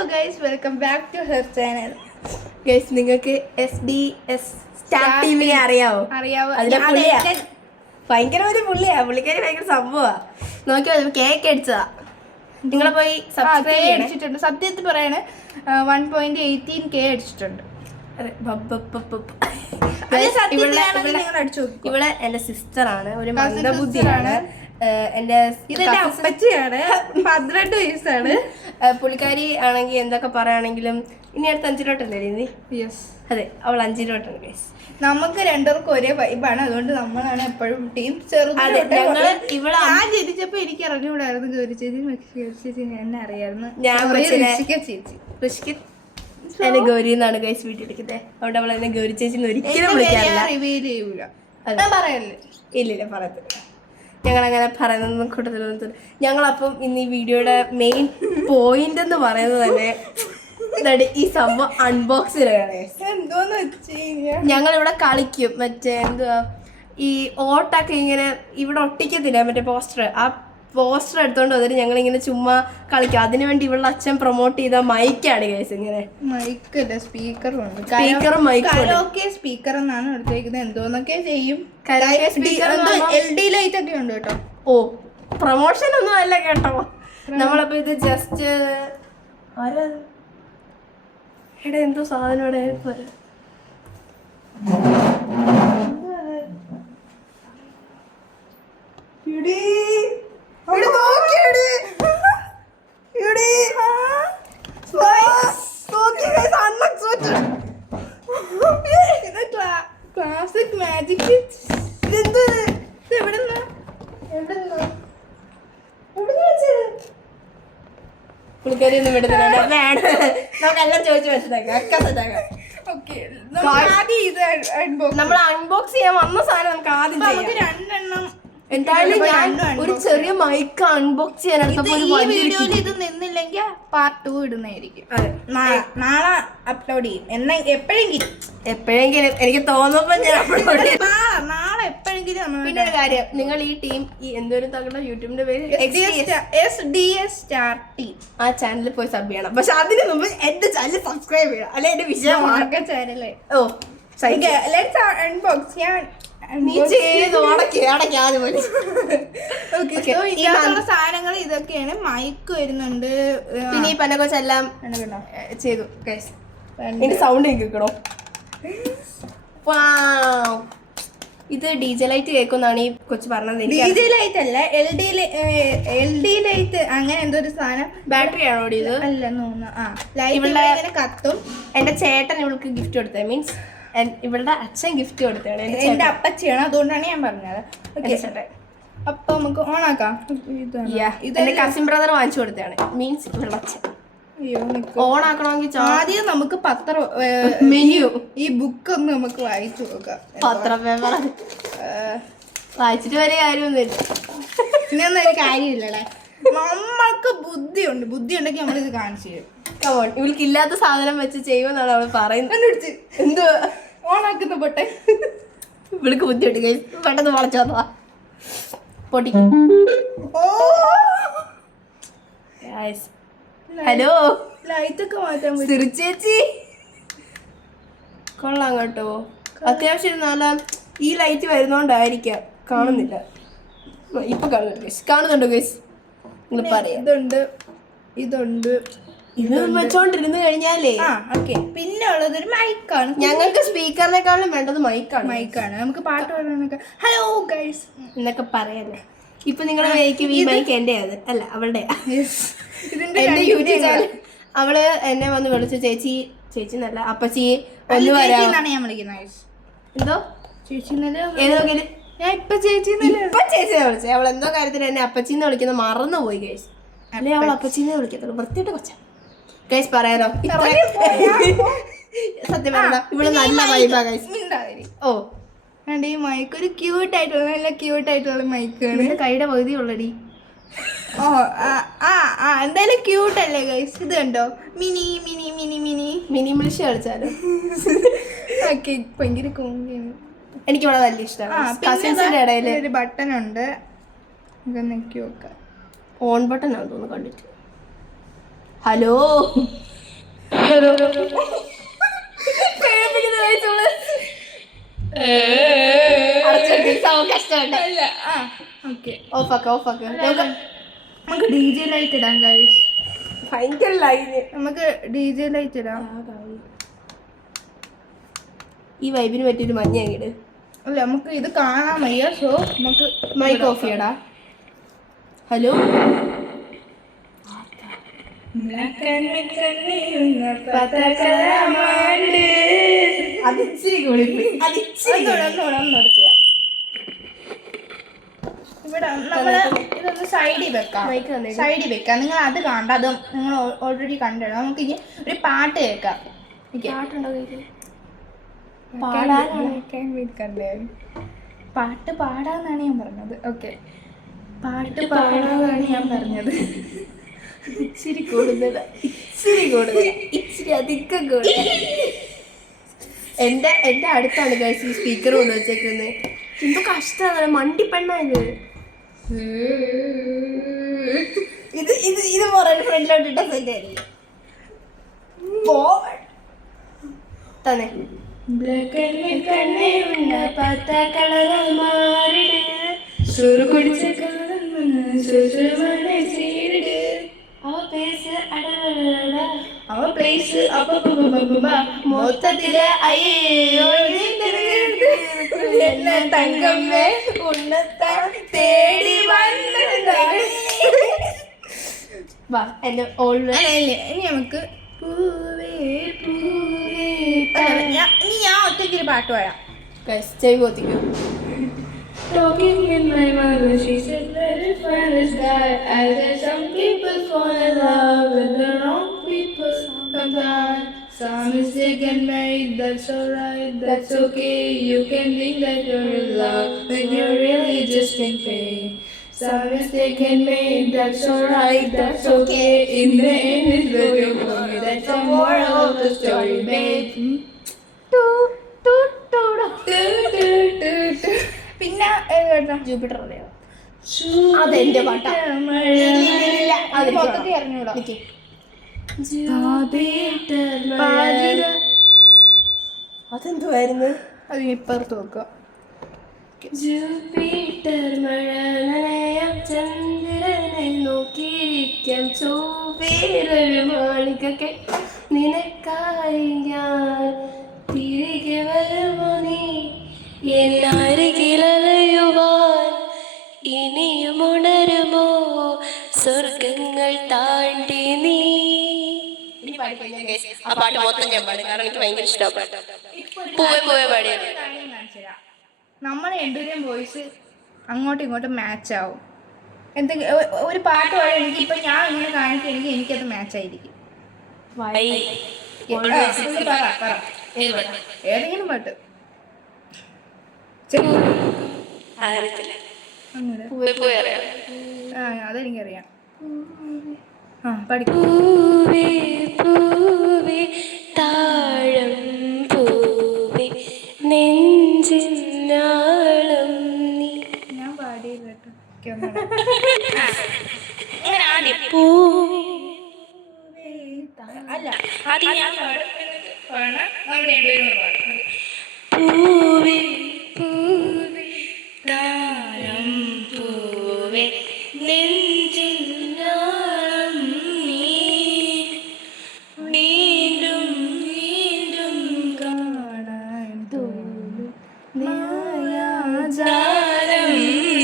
Hello guys, welcome back to her channel. Guys, നിങ്ങൾക്ക് SDS star ടീമിനെ അറിയാവോ? ഭയങ്കര ഒരു പുള്ളിക്കാരി ഭയങ്കര സംഭവമാ. നോക്കിയോ, കേക്ക് അടിച്ചതാ. നിങ്ങളെ പോയി സബ്സ്ക്രൈബ് അടിച്ചിട്ടുണ്ട്. സത്യത്തിൽ പറയാണ് 1.18K അടിച്ചിട്ടുണ്ട്. ഇവിടെ എന്റെ സിസ്റ്ററാണ്, ഒരു മന്ദബുദ്ധിയാണ്. എന്റെ അപ്പച്ചിയാണ്, 12 വയസ്സാണ്. പുള്ളിക്കാരി ആണെങ്കിൽ എന്തൊക്കെ പറയാണെങ്കിലും ഇനി അടുത്ത് 5 രൂപട്ടല്ലേ നീ? യെസ്, അതെ, അവൾ 5 രൂപട്ടാണ് ഗൈസ്. നമുക്ക് രണ്ടുപേർക്കും ഒരേ വൈബാണ്, അതുകൊണ്ട് നമ്മളാണ് എപ്പോഴും ടീം. ഞാൻ ജനിച്ചപ്പോ എനിക്ക് അറിഞ്ഞുകൂടായിരുന്നു ഗൗരി ചേച്ചി എന്നെ അറിയായിരുന്നു. ഋഷിക്ക് എന്നെ ഗൗരി എന്നാണ് ഗൈസ് വീട്ടിൽ വിളിക്കുന്നത്. അതുകൊണ്ട് അവൾ എന്നെ ഗൗരി ചേച്ചി ഒരിക്കലും വിളിക്കാറില്ല. റിവീൽ ചെയ്യൂല, പറയല്ലേ? ഇല്ലില്ല, പറയത്തില്ല. ഞങ്ങളങ്ങനെ പറയുന്നൊന്നും കൂട്ടത്തിലൊന്നും. ഞങ്ങളപ്പം ഇന്ന് ഈ വീഡിയോയുടെ മെയിൻ പോയിന്റ് എന്ന് പറയുന്നത് തന്നെ ഈ സംഭവം അൺബോക്സ് ചെയ്യാണ്. എന്തോന്ന് വെച്ച് കഴിഞ്ഞാൽ ഞങ്ങളിവിടെ കളിക്കും, മറ്റേ എന്തുവാ ഈ ഓട്ടൊക്കെ ഇങ്ങനെ ഇവിടെ ഒട്ടിക്കത്തില്ല, മറ്റേ പോസ്റ്റർ. ആ പോസ്റ്റർ എടുത്തോണ്ട് വന്നിട്ട് ഞങ്ങളിങ്ങനെ ചുമ്മാ കളിക്കും. അതിനുവേണ്ടി ഇവളുടെ അച്ഛൻ പ്രൊമോട്ട് ചെയ്ത മൈക്കാണ് ഗൈസ്. ഇങ്ങനെ മൈക്കല്ല, സ്പീക്കറുണ്ട്. സ്പീക്കറും കരോക്കെ സ്പീക്കർ എന്നാണ് എടുത്തേക്കുന്നത്. എന്തോന്നൊക്കെ ചെയ്യും. LED ലൈറ്റ് ഒക്കെ ഉണ്ട് കേട്ടോ. ഓ, പ്രൊമോഷൻ ഒന്നും അല്ല കേട്ടോ. നമ്മളപ്പോ ഇത് ജസ്റ്റ് എടാ എന്തോ സാധനം ഇവിടെ ക്ലാസിക് മാജിക്. പുള്ളിക്കാരി ഒന്നും വിടുന്നില്ല. നമുക്കെല്ലാം ചോദിച്ചു മനസ്സിലാക്കാം. നമ്മൾ അൺബോക്സ് ചെയ്യാൻ വന്ന സാധനം നമുക്ക് ആദ്യം ചെയ്യാം. 2 എണ്ണം എന്തായാലും ഞാൻ ഒരു ചെറിയ മൈക്ക് അൺബോക്സ് ചെയ്യാനെടുത്തപ്പോ ഇത് നിന്നില്ലെങ്കിൽ പാർട്ട് 2 ഇടുന്നതായിരിക്കും. നാളെ അപ്ലോഡ് ചെയ്യും. എപ്പോഴെങ്കിലും എനിക്ക് തോന്നുമ്പോ ഞാൻ അപ്ലോഡ് ചെയ്യും. നാളെ എപ്പോഴെങ്കിലും. പിന്നെ ഒരു കാര്യം, നിങ്ങൾ ഈ ടീം ഈ എന്തോരം തങ്ങളുടെ യൂട്യൂബിന്റെ പേര് SDS സ്റ്റാർ ടീം, ആ ചാനലിൽ പോയി സബ് ചെയ്യണം. പക്ഷെ അതിന് മുമ്പ് എന്റെ ചാനൽ സബ്സ്ക്രൈബ് ചെയ്യണം, അല്ലെ എന്റെ വിഷയമാണ് ചാനലേ. ഓ, അൺബോക്സ് ഞാൻ സാധനങ്ങൾ ഇതൊക്കെയാണ്. മൈക്ക് വരുന്നുണ്ട്, പിന്നെ ഈ പനകൊച്ചെല്ലാം ചെയ്തു. സൗണ്ട് കേൾക്കണോ? ഇത് DJ ലൈറ്റ് കേൾക്കുന്നാണ് ഈ കൊച്ചു പറഞ്ഞത്. DJ ലൈറ്റ് അല്ല, LD ലൈറ്റ്, അങ്ങനെ എന്തോ ഒരു സാധനം. ബാറ്ററി ആണോ ഇത്? അല്ല, ലൈറ്റ് കത്തും. എന്റെ ചേട്ടൻ ഇവൾക്ക് ഗിഫ്റ്റ് കൊടുത്തത്, മീൻസ് ഇവളുടെ അച്ഛൻ ഗിഫ്റ്റ് കൊടുത്തതാണ്. എന്റെ അപ്പച്ചിയാണ്, അതുകൊണ്ടാണ് ഞാൻ പറഞ്ഞത്. അപ്പൊ നമുക്ക് ഓണാക്കാം. ഇതെന്റെ കസിൻ ബ്രദർ വാങ്ങിച്ചു കൊടുത്തതാണ്, മീൻസ് ഇവളുടെ അച്ഛൻ. ഓണാക്കണമെങ്കിൽ ആദ്യം നമുക്ക് മെനു ഈ ബുക്ക് ഒന്ന് നമുക്ക് വായിച്ചു നോക്കാം. പത്രം പേപ്പർ വായിച്ചിട്ട് വലിയ കാര്യമൊന്നുമില്ല. ഇന്നൊന്നും ഒരു കാര്യമില്ലല്ലേ. നമ്മൾക്ക് ബുദ്ധി ഉണ്ടെങ്കിൽ നമ്മളിത് കാണിച്ചു തരും. ഇവൾക്ക് ഇല്ലാത്ത സാധനം വെച്ച് ചെയ്യുമെന്നാണ് അവൾ പറയുന്നത്. എന്തോ ഓണാക്കുന്ന പൊട്ടെ, ഇവൾക്ക് ബുദ്ധിമുട്ട് പെട്ടെന്ന് വളച്ചു വന്നതാ. പൊട്ടി. ഹലോ, ലൈറ്റ് ഒക്കെ മാറ്റാൻ ചേച്ചി കൊള്ളാം കേട്ടോ. അത്യാവശ്യം നല്ല ഈ ലൈറ്റ് വരുന്നോണ്ടായിരിക്കാം കാണുന്നില്ല. ഇപ്പൊ കാണുന്നുണ്ടോ ഗൈസ്? നിങ്ങൾ പറയാം. ഇതുണ്ട് ഇത് വെച്ചോണ്ടിരുന്ന് കഴിഞ്ഞാലേ. പിന്നെ ഉള്ളത് ഒരു മൈക്കാണ്. ഞങ്ങൾക്ക് സ്പീക്കറിനെക്കാളും വേണ്ടത് മൈക്കാണ്. നമുക്ക് പാട്ട് പാടാനൊക്കെ ഹലോ ഗൈസ് എന്നൊക്കെ പറയാല്ലേ. ഇപ്പൊ നിങ്ങളുടെ ഈ മൈക്ക് എന്റെ അല്ല അവളുടെ. എന്റെ യൂട്യൂബ് ചാനൽ അവള് എന്നെ വന്ന് വിളിച്ചു, ചേച്ചി നല്ല അപ്പച്ചി ഒന്ന് വരാനാണ് ഞാൻ വിളിക്കുന്നത്. എന്തോ ചേച്ചി ഏതൊക്കെ ഞാൻ ഇപ്പൊ ചേച്ചിനെ വിളിച്ചേ. അവൾ എന്തോ കാര്യത്തിന് എന്നെ അപ്പച്ചിന്ന് വിളിക്കുന്നത് മറന്നുപോയി ഗൈസ്. അല്ലെ അവൾ അപ്പച്ചിനെ വിളിക്കത്തുള്ളൂ. വൃത്തിയിട്ട് കൊച്ച ഗൈസ് പറയാലോ. സത്യം പറഞ്ഞ ഇവിടെ നല്ല വൈബാ ഗൈസ്. ഓ, ഈ മൈക്ക് ഒരു ക്യൂട്ടായിട്ടുള്ള നല്ല ക്യൂട്ടായിട്ടുള്ള മൈക്കാണ്. കൈയുടെ പകുതി ഉള്ളടി. ഓ എന്തായാലും ക്യൂട്ടല്ലേ ഗൈസ്. ഇത് കണ്ടോ, mini mini mini mini mini മിളിഷ് കളിച്ചാലോ. ഭയങ്കര കോമ്പിയാണ്. എനിക്ക് ഇവിടെ വലിയ ഇഷ്ടമാണ്. ഒരു ബട്ടൺ ഉണ്ട്, ഇതൊക്കെ നോക്കാം. ഓൺ ബട്ടൺ ആണെന്ന് തോന്നുന്നു കണ്ടിട്ട്. ഹലോ നമുക്ക് DJ ലൈറ്റ് ഇടാം ഗൈസ്. ഭയങ്കര ലൈന്. നമുക്ക് DJ ലൈറ്റ് ഇടാം. ഈ വൈബിന് പറ്റിയൊരു മഞ്ഞ അങ്ങിട്. അല്ല നമുക്ക് ഇത് കാണാൻ വയ്യ. സോ നമുക്ക് മൈക്ക് ഓഫ് ചെയ്യടാ. ഹലോ ഇവിടെ നമ്മള് ഇതൊന്ന് സൈഡിൽ വെക്കാം. നിങ്ങൾ അത് കണ്ട, അത് നിങ്ങൾ ഓൾറെഡി കണ്ടിടണം. നമുക്ക് ഇനി ഒരു പാട്ട് കേൾക്കാം. പാട്ട് പാടാന്നാണ് ഞാൻ പറഞ്ഞത്. ഓക്കെ, പാട്ട് പാടാന്നാണ് ഞാൻ പറഞ്ഞത്. ഇച്ചിരി കൂടുതൽ ഇച്ചിരി അധികം കൂടുതൽ. എന്റെ അടുത്താണ് ഗൈസ് ഈ സ്പീക്കർ കൊണ്ട് വെച്ചേക്കുന്നത്. എന്തോ കഷ്ടമാണ്, മണ്ടിപ്പെണ്ണായത്. ഇത് പറയാൻ ഫ്രണ്ടിലോട്ടിട്ട സെറ്റ് ആയിരിക്കും. തന്നെ മൊത്തത്തില് അയ്യോ തങ്കമ്മേ ഉണ്ണത്താൻ തേടി വന്നതാണ്. എന്നെ ഇനി നമുക്ക് ഞാൻ ഒറ്റയ്ക്കൊരു പാട്ട് പാടാം. ചെയ്തിക്കും. Talking in my mother, she said, let it find this guy. I said, some people fall in love with the wrong people sometimes. Some mistake get married, that's alright, that's okay. You can think that you're in love when you're really just in pain. Some mistake get made, that's alright, that's okay. In the end, it's better for me. That's the moral of the story, babe. പിന്നെ Jupiter അറിയാം. അതെന്റെ പാട്ടാ. അത് മൊത്തത്തിൽ അറിഞ്ഞൂടാ. അതെന്തുവായിരുന്നു? അത് ഇപ്പുറത്ത് നോക്കുക. ജൂപ്പിറ്റർ മഴ നനയാം ചന്ദ്രനെ നോക്കിയിരിക്കാം ചൊവ്വേറൊരു മാളികക്കെ നിനക്കായി ഞാൻ തിരികെ വരുമോ നീ എന്നരികിലലയുവാൻ ഇനിയും ഉണരുമോ സ്വർഗങ്ങൾ താണ്ടി നീ. ആ പാട്ട് മൊത്തം ഞാൻ പാടും, കാരണം എനിക്ക് ഭയങ്കര ഇഷ്ടമാണ്. പൂവേ പാടിയത് നമ്മൾ രണ്ടുപേരും വോയിസ് അങ്ങോട്ടും ഇങ്ങോട്ടും മാച്ച് ആവും. എന്തെങ്കിലും ഒരു പാട്ട് പാടി എനിക്കിപ്പോൾ ഞാൻ ഇങ്ങനെ കാണിക്കുകയാണെങ്കിൽ എനിക്കത് മാച്ച് ആയിരിക്കും. ഏതെങ്കിലും പാട്ട് അതെനിക്കറിയാം. പൂവേ പൂവേ താഴം പൂവേ നെഞ്ചിനാളം നീ. ഞാൻ പാടിയില്ല കേട്ടോ. അല്ല പൂവേ പൂവേ താഴം പൂവേ നെഞ്ചിനാളം നീ വീണ്ടും വീണ്ടും കാണാൻ തോന്നും മായാജാലം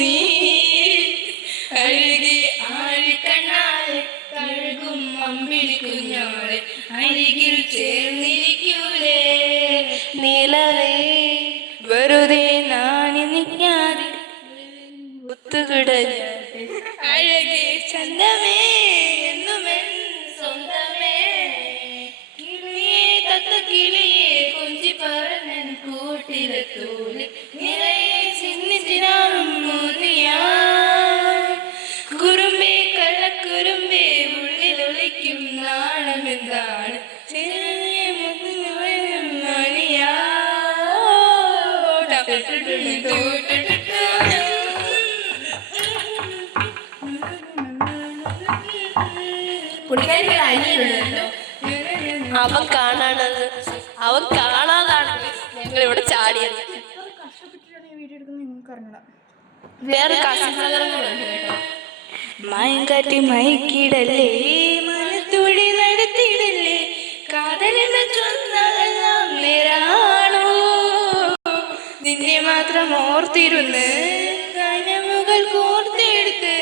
നീ അഴകി ആഴിക്കണ്ണാലെ കഴുകും അമ്പിളി കുഞ്ഞാളെ അരികിൽ ചേർന്നിരിക്കൂലേ നിലവേ വെറുതെ നാണി നിൽക്കാതെ ഒത്തുകിടഞ്ഞാട്ടെ അഴകെ ചന്തമേ എന്നുമെൻ സ്വന്തമേ കിളിയെ തത്ത കിളിയെ കൊഞ്ചി പറഞ്ഞൻ കൂട്ടിലെത്തൂലെ നിറയെ ചിന്നിച്ചിനാറും മൂന്നിയാ കുറുമ്പേ കള്ളക്കുറുമ്പേ ഉള്ളിലൊളിക്കും നാണമെന്താണ് മണിയാ അവൻ കാണാണത്, അവൻ കാണാതാണ് ഞങ്ങൾ ഇവിടെ ചാടിയത്. കഷ്ടപ്പെട്ടിട്ടാണ് ഈ വീഡിയോ എടുക്കുന്നത് നിങ്ങൾക്ക് അറിഞ്ഞില്ല. വേറെ കഷ്ടങ്ങളുണ്ട് കേട്ടോ. മയങ്കാറ്റി മയക്കിടല്ലേ, മനത്തുഴി നടത്തിയിടല്ലേ, കാതലെന്ന ചൊന്നതെല്ലാം നേരാണോ, നിന്നെ മാത്രം ഓർത്തിരുന്ന് കനവുകൾ കോർത്തെടുത്ത്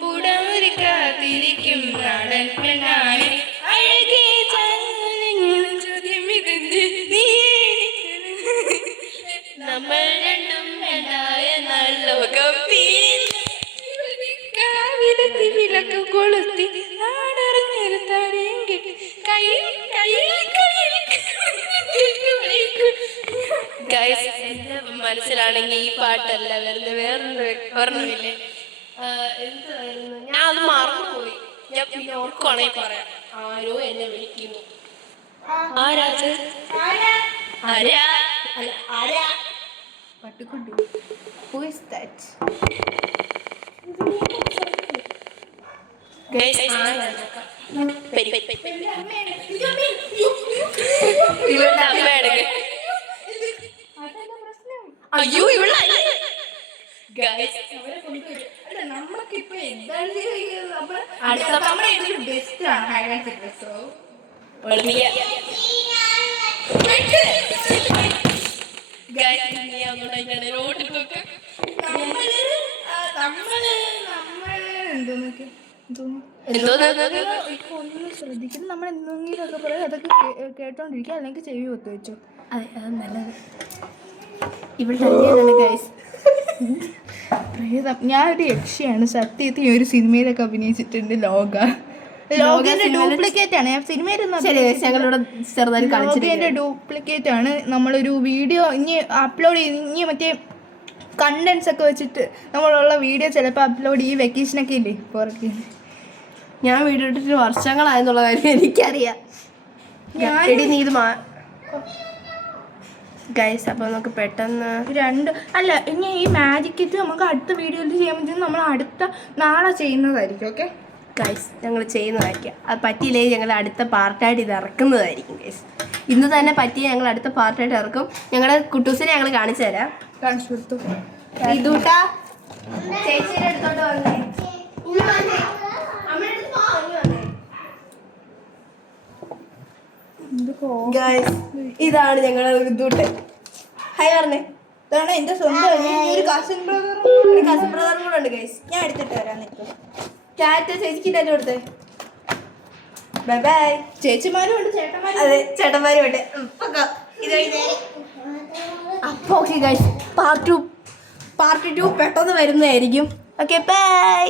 പുടമുറിക്കാതിരിക്കും നാടൻ പെണ്ണാണ് അഴകേ ചോദ്യം ഇതെന്ത് നീ നമ്മൾ രണ്ടും രണ്ടായ നാൾ ലോകം വിലക്ക് കൊളുത്തി നാടറിഞ്ഞെടുത്താരെങ്കിൽ എന്റെ മനസ്സിലാണെങ്കിൽ ഈ പാട്ടല്ല വരുന്നത്, വേറൊരു ഓർമ്മയില്ലേ എന്തായിരുന്നു, ഞാൻ അത് മറന്നുപോയി. ഞാൻ പിന്നെ ഓർക്കുവാണെങ്കിൽ പറയാം. ആരോ എന്നെ വിളിക്കുന്നു. ആരാത്? ആരാ? അല്ല, ആരാ? പട്ടിക്കുട്ടി. Who is that? ഇവളുടെ അമ്മയുടെ അയ്യോ ഇവളെ നമ്മക്കിപ്പോ എന്താണ് ചെയ്യുന്നത്? അടുത്ത ബെസ്റ്റ് ആണ് ഹൈഡ് ആൻഡ് സീക്ക്. സോ റോഡിലൊക്കെ ഒന്ന് ശ്രദ്ധിക്കുന്നു. നമ്മൾ എന്തെങ്കിലും ഒക്കെ പറയും, അതൊക്കെ കേട്ടോണ്ടിരിക്കുക, അല്ലെങ്കിൽ ചെവി ഒത്തു വെച്ചു. അതെ, അത് നല്ലത്. ഇവിടെ ഗൈസ് പ്രേതം. ഞാനൊരു യക്ഷിയാണ് സത്യത്തിൽ ഈ ഒരു സിനിമയിലൊക്കെ അഭിനയിച്ചിട്ടുണ്ട്. ലോകന്റെ ഡ്യൂപ്ലിക്കേറ്റ് ആണ്. ഞാൻ സിനിമയിലൊന്നും ഞങ്ങളിവിടെ ചെറുതായി ലോകന്റെ ഡ്യൂപ്ലിക്കേറ്റ് ആണ്. നമ്മളൊരു വീഡിയോ ഇനി അപ്ലോഡ് ചെയ്ത് ഇനി മറ്റേ കണ്ടൻസ് ഒക്കെ വെച്ചിട്ട് നമ്മളുള്ള വീഡിയോ ചിലപ്പോൾ അപ്ലോഡ് ഈ വെക്കേഷനൊക്കെ ഇല്ലേ പുറത്ത്. ഞാൻ വീഡിയോ ഇട്ടിട്ട് വർഷങ്ങളായെന്നുള്ള കാര്യം എനിക്കറിയാം. നീ ഇത് ഗൈസ്, അപ്പോൾ നമുക്ക് പെട്ടെന്ന് അല്ല ഇനി ഈ മാജിക് ഇത് നമുക്ക് അടുത്ത വീഡിയോയിൽ ചെയ്യാൻ പറ്റും. നമ്മൾ നാളെ ചെയ്യുന്നതായിരിക്കും. ഓക്കെ ഗൈസ്, ഞങ്ങൾ ചെയ്യുന്നതായിരിക്കും. അത് പറ്റിയില്ലെങ്കിൽ ഞങ്ങൾ അടുത്ത പാർട്ടായിട്ട് ഇത് ഇറക്കുന്നതായിരിക്കും ഗൈസ്. ഇന്ന് തന്നെ പറ്റിയ ഞങ്ങൾ അടുത്ത പാർട്ടായിട്ട് ഇറക്കും. ഞങ്ങളുടെ കുട്ടൂസിനെ ഞങ്ങൾ കാണിച്ചു തരാം. കാണിച്ചു കൊടുത്തു. ഇതൂട്ടാ ചേച്ചിയുടെ അടുത്തോട്ട് വന്നേ. ഗൈസ്, ഇതാണ് ഞങ്ങളുടെ ഇതൂട്ട്. ഹായ് പറഞ്ഞേ. ഇതാണ് എന്റെ സ്വന്തം ഒരു കസിൻ ബ്രദറും കൂടെ ഉണ്ട് ഗൈസ്. ഞാൻ എടുത്തിട്ട് വരാൻ നിൽക്കും. ടാറ്റ ചേച്ചിക്ക് ടാറ്റ കൊടുത്തേ. Bye bye. ചേച്ചിമാരും ഉണ്ട്, ചേട്ടന്മാരും. അതെ, ചേട്ടന്മാരും ഉണ്ട്. അപ്പോൾ ഓക്കെ ഗൈസ്, പാർട്ട് 2 പെട്ടെന്ന് വരുന്നതായിരിക്കും. Okay bye.